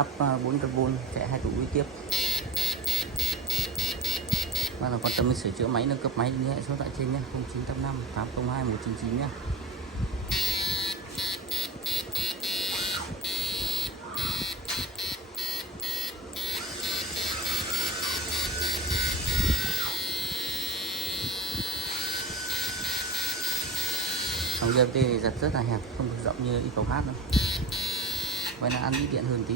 áp 400V chạy 2 tủ tiếp. Và là quan tâm đến sửa chữa máy, nâng cấp máy liên hệ số tại trên nhé, 0985 802 199 nhé. Dòng DMT này giật rất là hẹp, không được rộng như yêu cầu khác đâu. Vậy là ăn ít điện hơn tí.